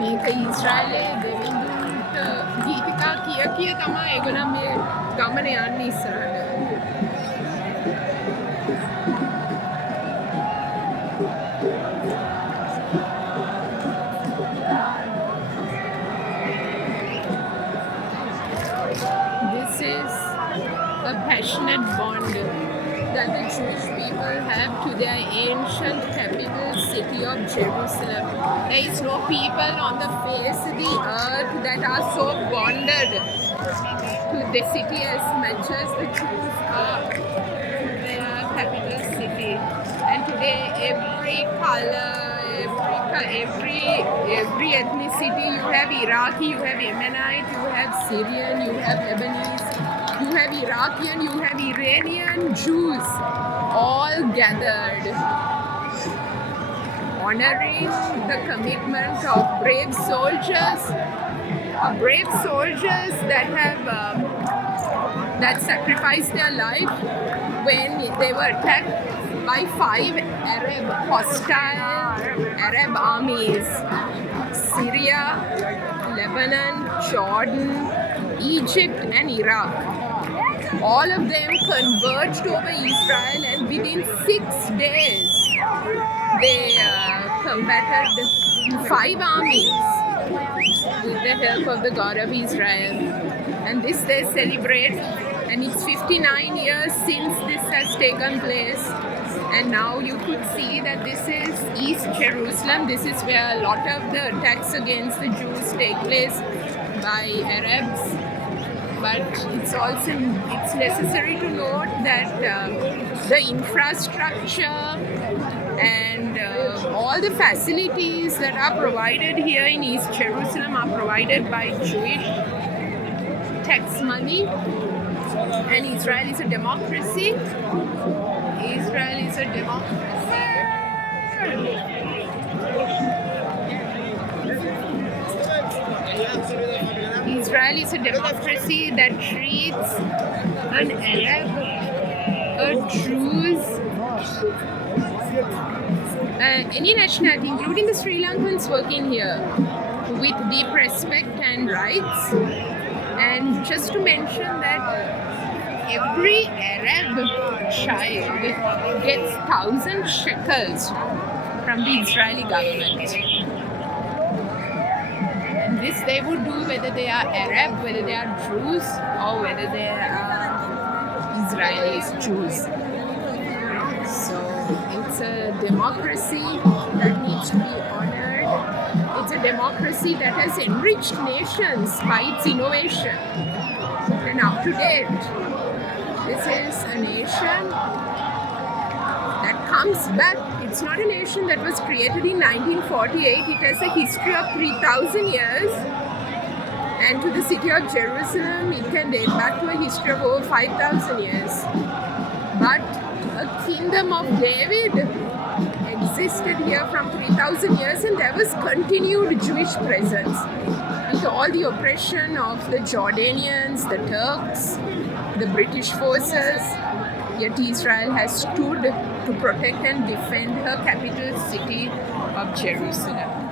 මේක ඊශ්‍රායලයේ දෙවිඳුන්ට ගීතිකා කිය කිය තමයි ඒගොල්ලන් මේ ගමන යන්නේ ඉස්සරහට. This is a passionate bond that the Jewish people have to their ancient capital city of Jerusalem. There is no people on the face of the earth that are so bonded to the city as much as the Jews are to their capital city. And today, every color, every ethnicity, you have Iraqi, you have Yemenite, you have Syrian, you have Lebanese, you have Iraqian, you have Iranian Jews, all gathered, honoring the commitment of brave soldiers that have that sacrificed their life when they were attacked by 5 hostile Arab armies: Syria, Lebanon, Jordan, Egypt, and Iraq. All of them converged over Israel, and within 6 days, they combated 5 armies with the help of the God of Israel. And this they celebrate, and it's 59 years since this has taken place. And now you could see that this is East Jerusalem. This is where a lot of the attacks against the Jews take place by Arabs. But it's necessary to note that the infrastructure and all the facilities that are provided here in East Jerusalem are provided by Jewish tax money. And Israel is a democracy. Israel is a democracy. Israel is a democracy that treats an Arab, a Druze, any nationality, including the Sri Lankans working here, with deep respect and rights. And just to mention that every Arab child gets 1,000 shekels from the Israeli government. And this they would do whether they are Arab, whether they are Druze, or whether they are Israelis, Jews. So it's a democracy that needs to be honored. It's a democracy that has enriched nations by its innovation. And up to date, this is a nation that comes back. It's not a nation that was created in 1948. It has a history of 3,000 years. And to the city of Jerusalem, it can date back to a history of over 5,000 years. But a kingdom of David existed here from 3,000 years, and there was continued Jewish presence with all the oppression of the Jordanians, the Turks, the British forces. Yet Israel has stood to protect and defend her capital city of Jerusalem.